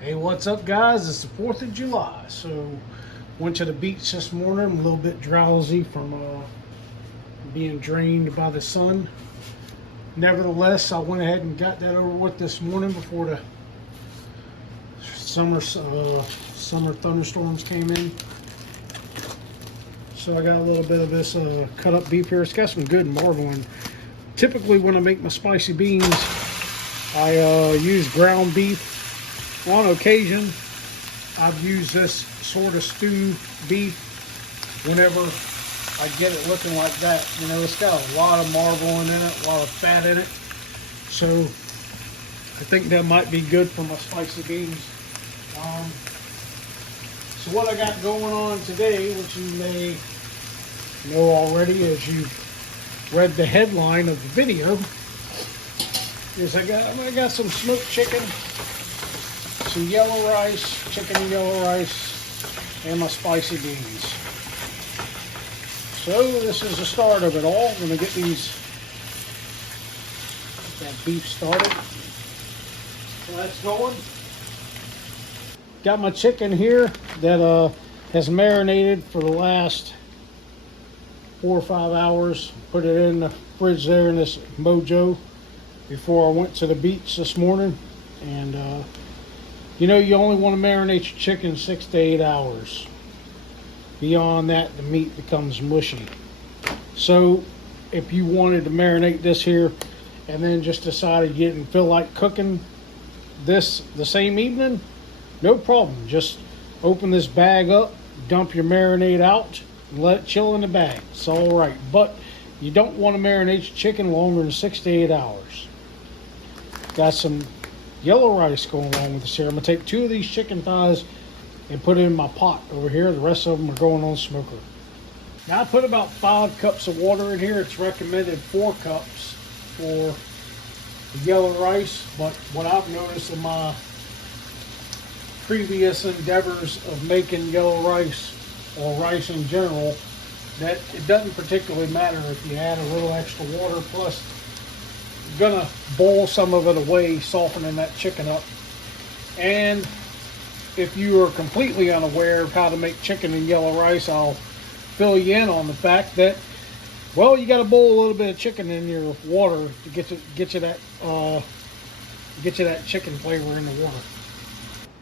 Hey, what's up, guys? It's the 4th of July. So, went to the beach this morning. I'm a little bit drowsy from being drained by the sun. Nevertheless, I went ahead and got that over with this morning before the summer thunderstorms came in. So I got a little bit of this cut up beef here. It's got some good marbling. Typically, when I make my spicy beans, I use ground beef. On occasion, I've used this sort of stew beef whenever I get it looking like that. You know, it's got a lot of marbling in it, a lot of fat in it. So I think that might be good for my spicy beans. So what I got going on today, which you may know already as you've read the headline of the video, is I got some smoked chicken, some yellow rice, chicken and yellow rice, and my spicy beans. So this is the start of it all. I'm gonna get that beef started. So that's going. Got my chicken here that has marinated for the last 4 or 5 hours. Put it in the fridge there in this Mojo before I went to the beach this morning. And you know, you only want to marinate your chicken 6 to 8 hours. Beyond that, the meat becomes mushy. So if you wanted to marinate this here and then just decided you didn't feel like cooking this the same evening, no problem. Just open this bag up, dump your marinade out, and let it chill in the bag. It's all right. But you don't want to marinate your chicken longer than 6 to 8 hours. Got some yellow rice going along with this here. I'm going to take 2 of these chicken thighs and put it in my pot over here. The rest of them are going on the smoker. Now I put about 5 cups of water in here. It's recommended 4 cups for the yellow rice, but what I've noticed in my previous endeavors of making yellow rice or rice in general, that it doesn't particularly matter if you add a little extra water. Plus, you're gonna boil some of it away, softening that chicken up. And if you are completely unaware of how to make chicken and yellow rice, I'll fill you in on the fact that, well, you got to boil a little bit of chicken in your water to get you that chicken flavor in the water.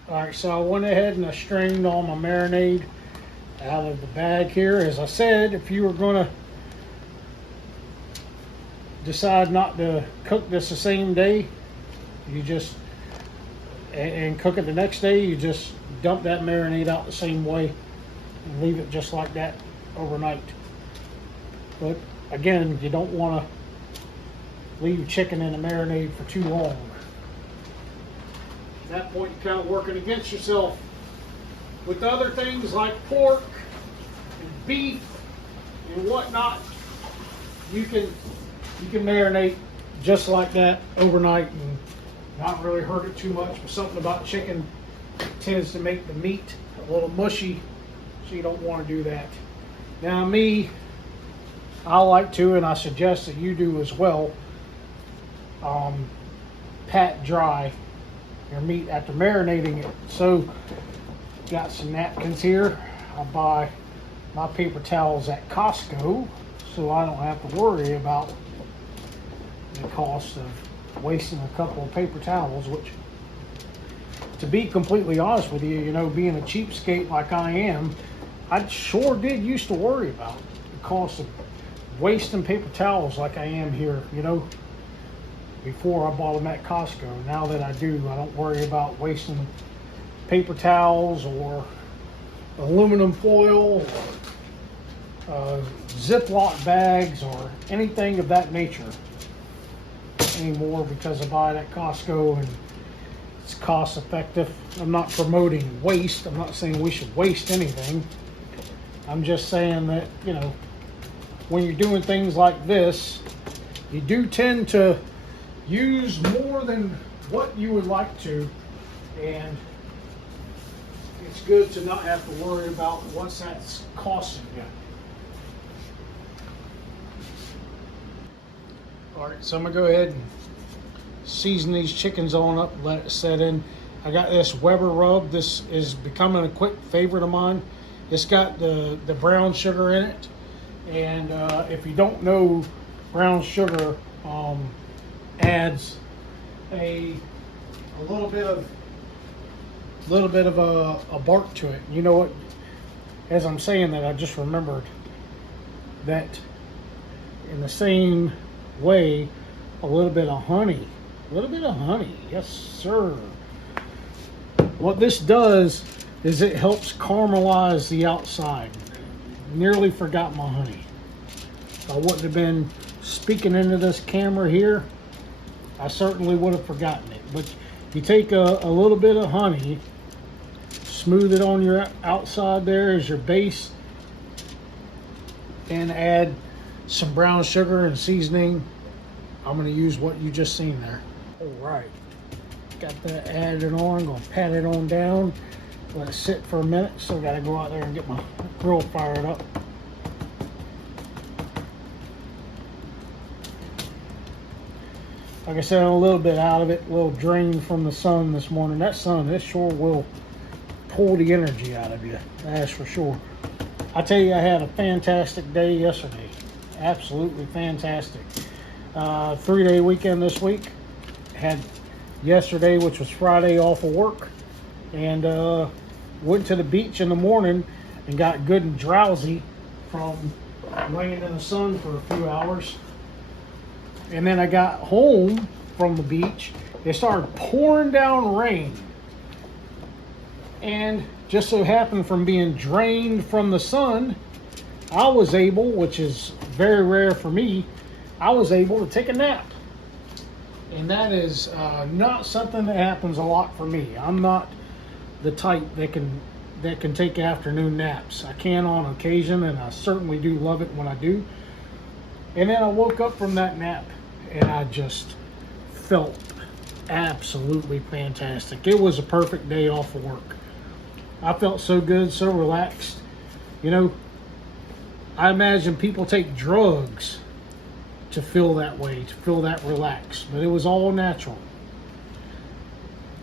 All right, so I went ahead and I strained all my marinade out of the bag here. As I said, if you were going to decide not to cook this the same day, you just and cook it the next day, you just dump that marinade out the same way and leave it just like that overnight. But again, you don't want to leave chicken in the marinade for too long. At that point, you're kind of working against yourself. With other things like pork and beef and whatnot, you can marinate just like that overnight and not really hurt it too much. But something about chicken tends to make the meat a little mushy, so you don't want to do that. Now me, I like to, and I suggest that you do as well, pat dry your meat after marinating it. So got some napkins here. I buy my paper towels at Costco, so I don't have to worry about the cost of wasting a couple of paper towels, which, to be completely honest with you, you know, being a cheapskate like I am, I sure did used to worry about the cost of wasting paper towels like I am here, you know, before I bought them at Costco. Now that I do, I don't worry about wasting paper towels or aluminum foil or Ziploc bags or anything of that nature anymore, because I buy it at Costco and it's cost effective. I'm not promoting waste. I'm not saying we should waste anything. I'm just saying that, you know, when you're doing things like this, you do tend to use more than what you would like to, and it's good to not have to worry about what's that's costing you. All right, so I'm gonna go ahead and season these chickens on up, let it set in. I got this Weber rub. This is becoming a quick favorite of mine. It's got the brown sugar in it. And if you don't know, brown sugar adds a little bit of a bark to it. You know what? As I'm saying that, I just remembered that in the same way, a little bit of honey. A little bit of honey, yes sir. What this does is it helps caramelize the outside. Nearly forgot my honey. If I wouldn't have been speaking into this camera here, I certainly would have forgotten it. But you take a little bit of honey, smooth it on your outside there as your base, and add some brown sugar and seasoning. I'm going to use what you just seen there. All right, got that added on. I'm going to pat it on down, let it sit for a minute. Still got to go out there and get my grill fired up. Like I said, I'm a little bit out of it, a little drained from the sun this morning. That sun, this sure will pull the energy out of you, that's for sure. I tell you, I had a fantastic day yesterday. Absolutely fantastic. 3-day weekend this week. Had yesterday, which was Friday, off of work, and went to the beach in the morning and got good and drowsy from laying in the sun for a few hours. And then I got home from the beach. It started pouring down rain. And just so happened, from being drained from the sun, I was able, which is very rare for me, I was able to take a nap. And that is not something that happens a lot for me. I'm not the type that can take afternoon naps. I can on occasion, and I certainly do love it when I do. And then I woke up from that nap, and I just felt absolutely fantastic. It was a perfect day off of work. I felt so good, so relaxed. You know, I imagine people take drugs to feel that way, to feel that relaxed, but it was all natural.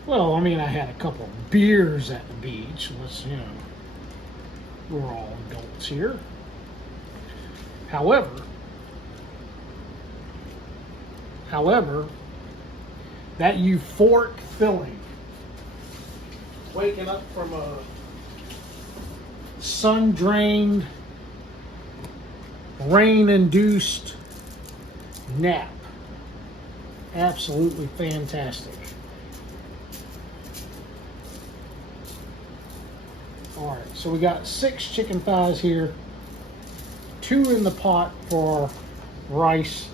Well, I mean, I had a couple of beers at the beach. Let's, you know, we're all adults here. However, that euphoric feeling, waking up from a sun-drained, rain-induced nap, absolutely fantastic. All right, so we got 6 chicken thighs here, 2 in the pot for rice.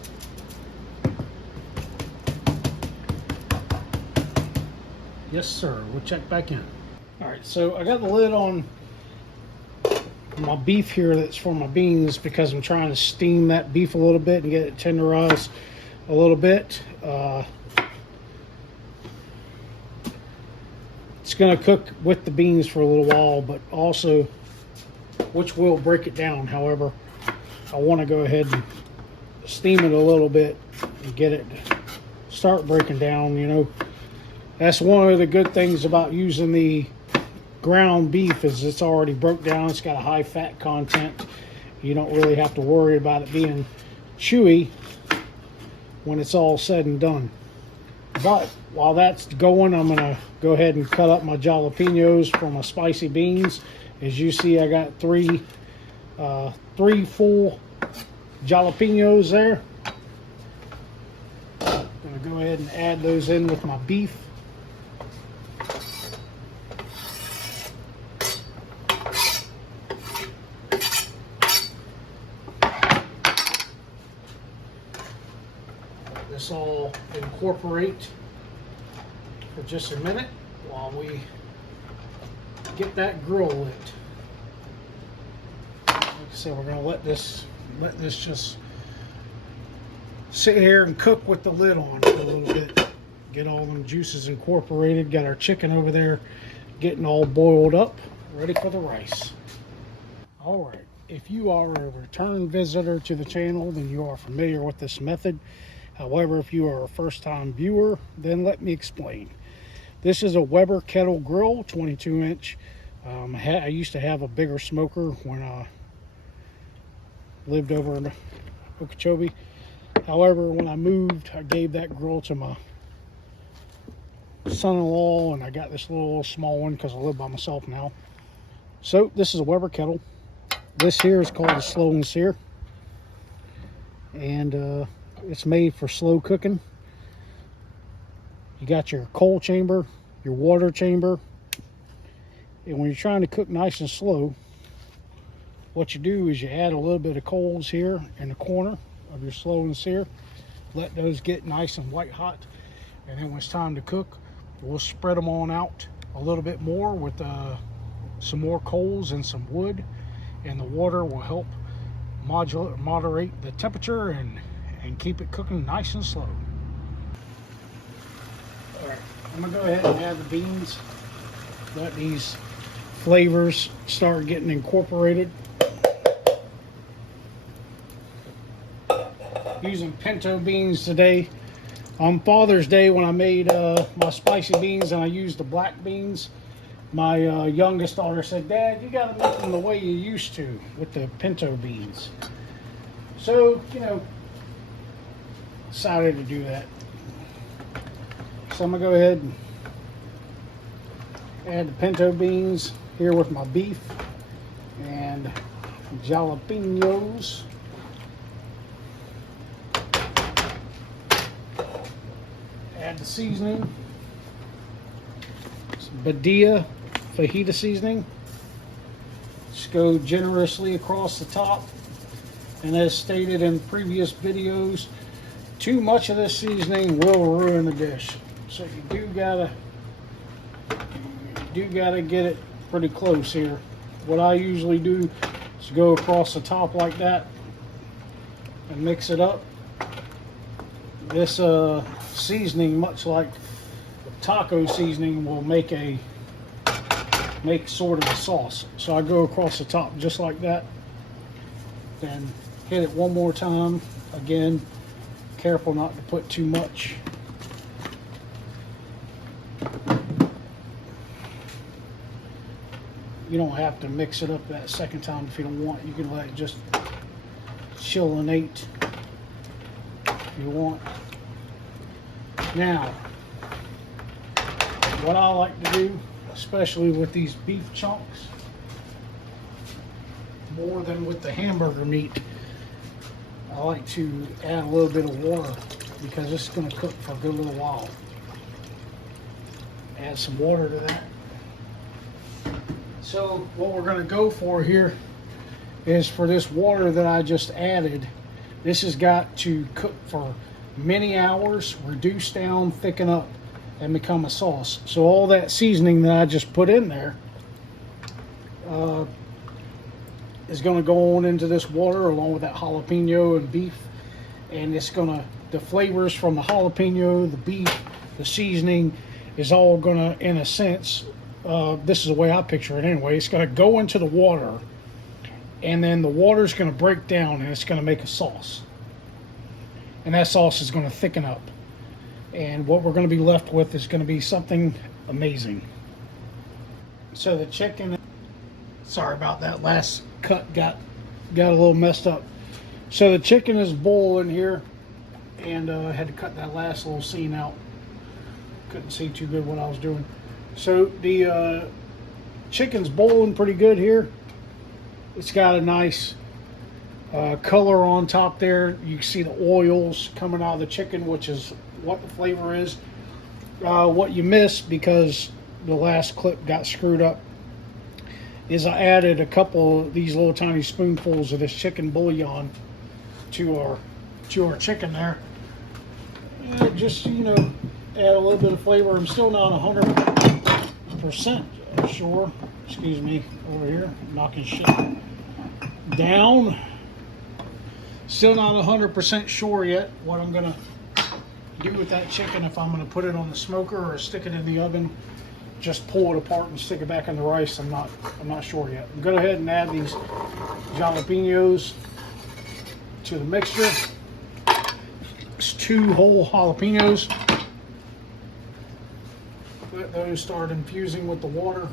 Yes, sir. We'll check back in. All right, so I got the lid on my beef here that's for my beans, because I'm trying to steam that beef a little bit and get it tenderized a little bit. It's going to cook with the beans for a little while, but also, which will break it down. However, I want to go ahead and steam it a little bit and get it start breaking down. You know, that's one of the good things about using the ground beef, is it's already broke down. It's got a high fat content. You don't really have to worry about it being chewy when it's all said and done. But while that's going, I'm going to go ahead and cut up my jalapenos for my spicy beans. As you see, I got three full jalapenos there. I'm going to go ahead and add those in with my beef. This all incorporate for just a minute while we get that grill lit. Like I said, we're going to let this just sit here and cook with the lid on for a little bit. Get all them juices incorporated. Got our chicken over there getting all boiled up, ready for the rice. All right, if you are a return visitor to the channel, then you are familiar with this method. However, if you are a first-time viewer, then let me explain. This is a Weber Kettle Grill, 22 inch. I used to have a bigger smoker when I lived over in Okeechobee. However, when I moved, I gave that grill to my son-in-law, and I got this little small one because I live by myself now. So this is a Weber kettle. This here is called a Slow and Sear, and it's made for slow cooking. You got your coal chamber, your water chamber, and when you're trying to cook nice and slow, what you do is you add a little bit of coals here in the corner of your Slow and Sear, let those get nice and white hot, and then when it's time to cook, we'll spread them on out a little bit more with some more coals and some wood, and the water will help moderate the temperature and keep it cooking nice and slow. All right, I'm gonna go ahead and add the beans. Let these flavors start getting incorporated. Using pinto beans today. On Father's Day, when I made my spicy beans and I used the black beans, my youngest daughter said, "Dad, you gotta make them the way you used to with the pinto beans." So, you know, decided to do that. So I'm gonna go ahead and add the pinto beans here with my beef and jalapenos. Add the seasoning, some Badia fajita seasoning. Just go generously across the top. And as stated in previous videos, too much of this seasoning will ruin the dish. So you do gotta get it pretty close here. What I usually do is go across the top like that and mix it up. This seasoning, much like taco seasoning, will make sort of a sauce. So I go across the top just like that, then hit it one more time. Again, careful not to put too much. You don't have to mix it up that second time if you don't want. You can let it just chillinate if you want. Now, what I like to do, especially with these beef chunks, more than with the hamburger meat, I like to add a little bit of water because this is going to cook for a good little while. Add some water to that. So what we're going to go for here is for this water that I just added, this has got to cook for many hours, reduce down, thicken up, and become a sauce. So all that seasoning that I just put in there is going to go on into this water along with that jalapeno and beef, and it's going to, the flavors from the jalapeno, the beef, the seasoning is all going to, in a sense, this is the way I picture it anyway, it's going to go into the water, and then the water is going to break down and it's going to make a sauce. And that sauce is going to thicken up. And what we're going to be left with is going to be something amazing. So the chicken, sorry about that, last cut got a little messed up. So the chicken is boiling here, and I had to cut that last little scene out. Couldn't see too good what I was doing. So the chicken's boiling pretty good here. It's got a nice color on top there. You can see the oils coming out of the chicken, which is what the flavor is. What you missed, because the last clip got screwed up, is I added a couple of these little tiny spoonfuls of this chicken bouillon to our chicken there. And just, you know, add a little bit of flavor. I'm still not 100% sure. Excuse me, over here, knocking shit down. Still not 100% sure yet what I'm gonna do with that chicken, if I'm gonna put it on the smoker or stick it in the oven, just pull it apart and stick it back in the rice. I'm not sure yet. I'm gonna go ahead and add these jalapenos to the mixture. It's 2 whole jalapenos. But let those start infusing with the water.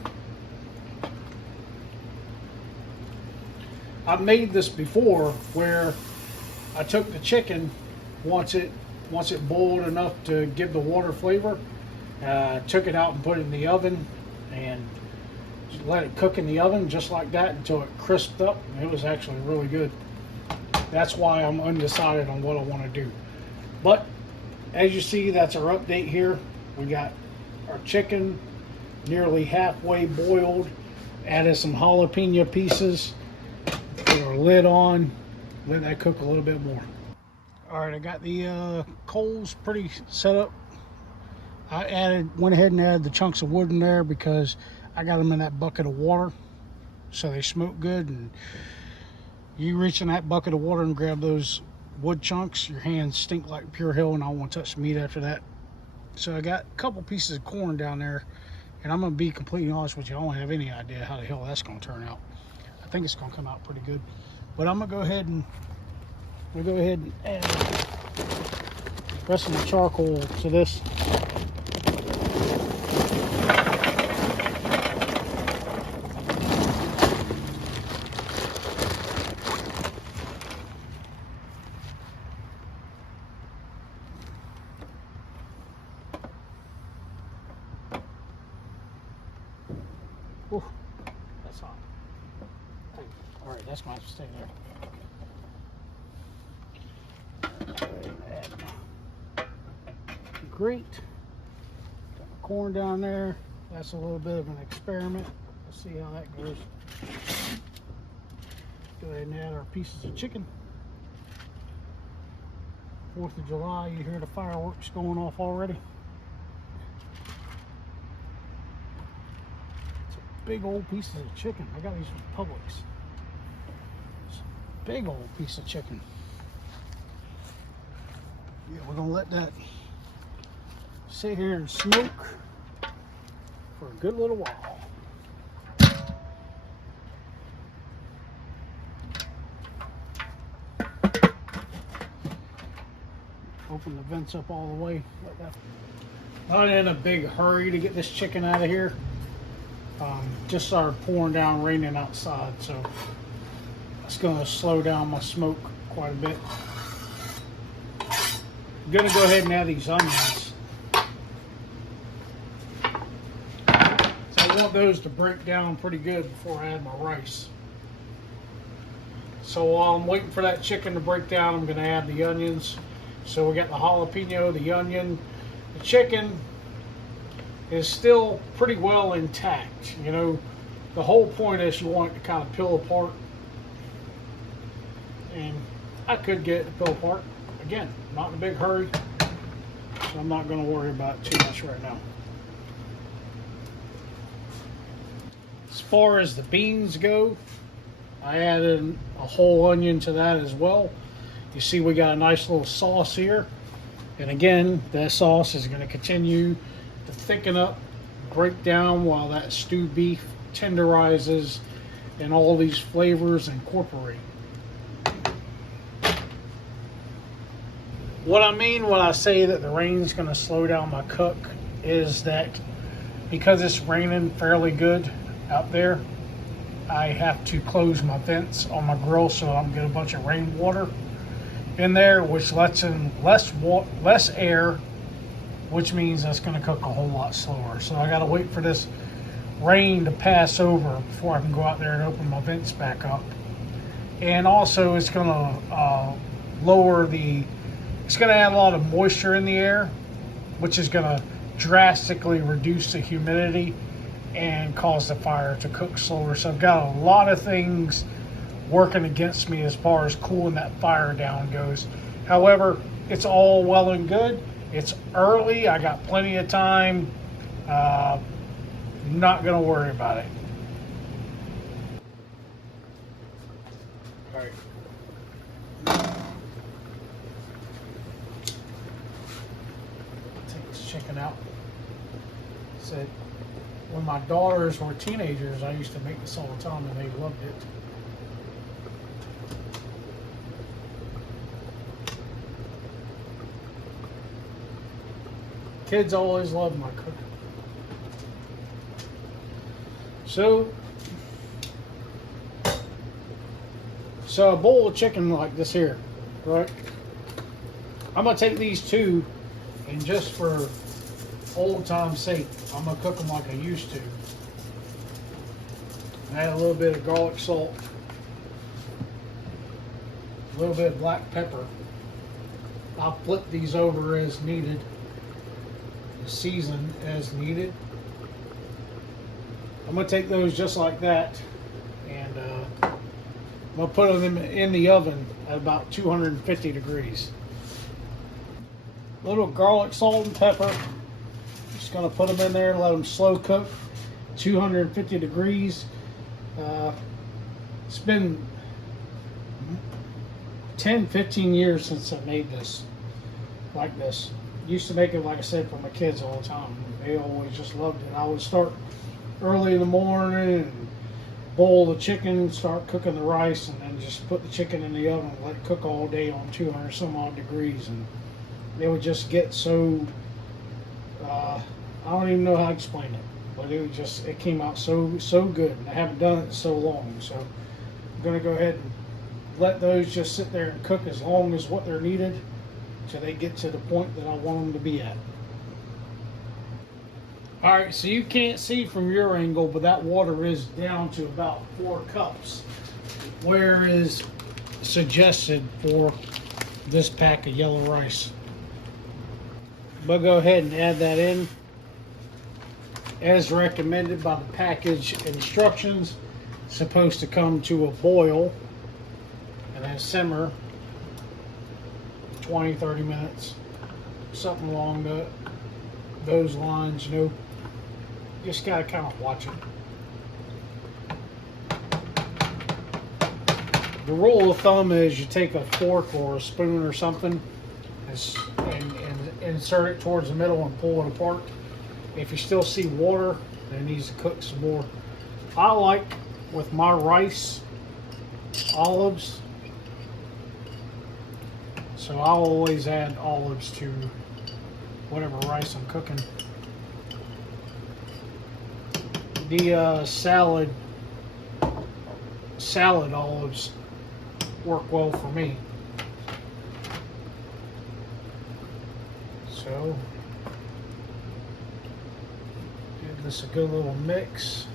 I've made this before where I took the chicken once it boiled enough to give the water flavor, took it out and put it in the oven and let it cook in the oven just like that until it crisped up. It was actually really good. That's why I'm undecided on what I want to do. But as you see, that's our update here. We got our chicken nearly halfway boiled, added some jalapeno pieces, put our lid on, let that cook a little bit more. All right, I got the coals pretty set up. I went ahead and added the chunks of wood in there because I got them in that bucket of water, so they smoke good. And you reach in that bucket of water and grab those wood chunks, your hands stink like pure hell, and I don't want to touch the meat after that. So I got a couple pieces of corn down there, and I'm going to be completely honest with you, I don't have any idea how the hell that's going to turn out. I think it's going to come out pretty good, but I'm going to go ahead and add the rest of the charcoal to this. Ooh, that's hot. All right, that's going to have to stay there. Great. Got the corn down there. That's a little bit of an experiment. Let's see how that goes. Go ahead and add our pieces of chicken. 4th of July, you hear the fireworks going off already. Big old pieces of chicken. I got these from Publix. It's a big old piece of chicken. Yeah, we're gonna let that sit here and smoke for a good little while. Open the vents up all the way. Let that. Not in a big hurry to get this chicken out of here. Just started pouring down, raining outside, so it's going to slow down my smoke quite a bit. I'm going to go ahead and add these onions. So I want those to break down pretty good before I add my rice. So while I'm waiting for that chicken to break down, I'm going to add the onions. So we got the jalapeno, the onion, the chicken is still pretty well intact. You know, the whole point is you want it to kind of peel apart, and I could get it to peel apart. Again, not in a big hurry, so I'm not going to worry about it too much right now. As far as the beans go, I added a whole onion to that as well. You see we got a nice little sauce here, and again, that sauce is going to continue to thicken up, break down while that stewed beef tenderizes and all these flavors incorporate. What I mean when I say that the rain's going to slow down my cook is that because it's raining fairly good out there, I have to close my vents on my grill so I don't get a bunch of rainwater in there, which lets in less air, which means that's going to cook a whole lot slower. So I got to wait for this rain to pass over before I can go out there and open my vents back up. And also it's going to it's going to add a lot of moisture in the air, which is going to drastically reduce the humidity and cause the fire to cook slower. So I've got a lot of things working against me as far as cooling that fire down goes. However, it's all well and good. It's early. I got plenty of time. Not going to worry about it. All right. Take this chicken out. Said when my daughters were teenagers, I used to make this all the time, and they loved it. Kids always loved my cooking. So a bowl of chicken like this here, right? I'm gonna take these two, and just for old time's sake, I'm gonna cook them like I used to. Add a little bit of garlic salt, a little bit of black pepper. I'll flip these over as needed, season as needed. I'm gonna take those just like that, and I'm gonna put them in the oven at about 250 degrees. Little garlic, salt, and pepper. Just gonna put them in there, let them slow cook, 250 degrees. It's been 10-15 years since I made this like this. Used to make it, like I said, for my kids all the time. They always just loved it. I would start early in the morning and boil the chicken, start cooking the rice, and then just put the chicken in the oven and let it cook all day on 200 some odd degrees, and they would just get so I don't even know how to explain it, but it came out so good, and I haven't done it in so long. So I'm gonna go ahead and let those just sit there and cook as long as what they're needed till they get to the point that I want them to be at. All right, so you can't see from your angle, but that water is down to about 4 cups, where is suggested for this pack of yellow rice. But go ahead and add that in as recommended by the package instructions. It's supposed to come to a boil and then simmer 20-30 minutes, something along those lines. You know, just gotta kind of watch it. The rule of thumb is you take a fork or a spoon or something and insert it towards the middle and pull it apart. If you still see water, then it needs to cook some more. I like, with my rice, olives. So I'll always add olives to whatever rice I'm cooking. The salad olives work well for me. So give this a good little mix.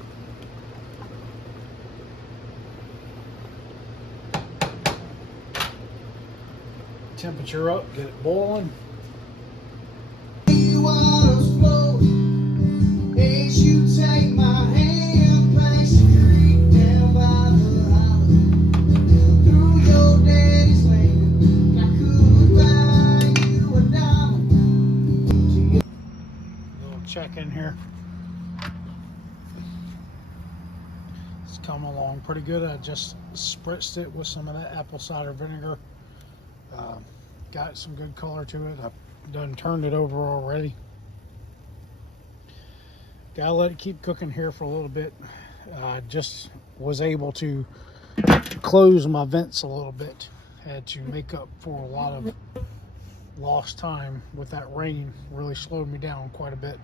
Temperature up, get it boiling. Check in here. It's coming along pretty good. I just spritzed it with some of that apple cider vinegar. Got some good color to it. I've done turned it over already. Gotta let it keep cooking here for a little bit. I just was able to close my vents a little bit. Had to make up for a lot of lost time with that rain. Really slowed me down quite a bit.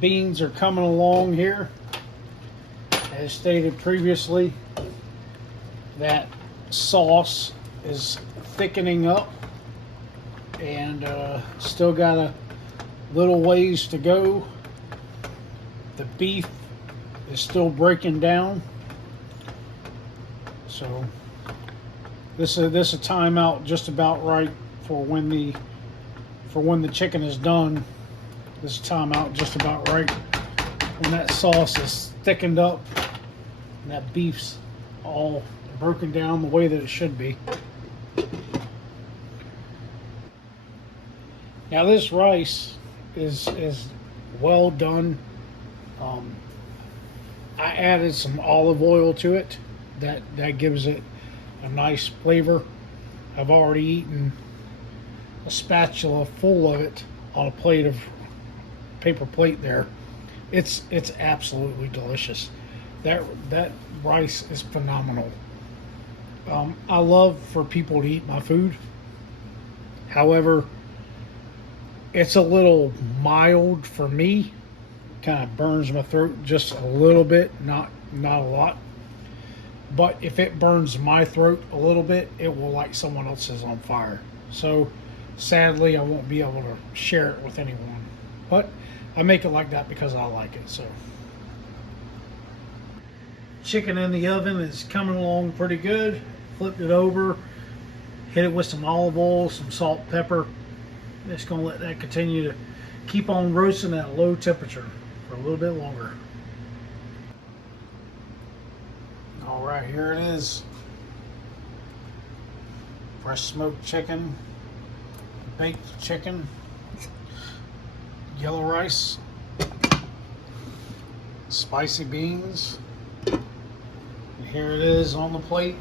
Beans are coming along here. As stated previously, that sauce is thickening up, and still got a little ways to go. The beef is still breaking down, so this is a timeout just about right for when the chicken is done. This timeout just about right when that sauce is thickened up and that beef's all broken down the way that it should be. Now this rice is well done. I added some olive oil to it. That gives it a nice flavor. I've already eaten a spatula full of it on a plate of paper plate there. It's absolutely delicious. That rice is phenomenal. I love for people to eat my food. However, it's a little mild for me kind of burns my throat just a little bit, not a lot. But if it burns my throat a little bit, it will light someone else's on fire. So sadly, I won't be able to share it with anyone. But I make it like that because I like it. So chicken in the oven is coming along pretty good. Flipped it over, hit it with some olive oil, some salt, pepper. Just gonna let that continue to keep on roasting at a low temperature for a little bit longer. All right, here it is. Fresh smoked chicken, baked chicken, yellow rice, spicy beans. And here it is on the plate,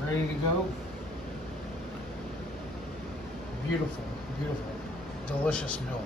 ready to go. Beautiful, beautiful, delicious meal.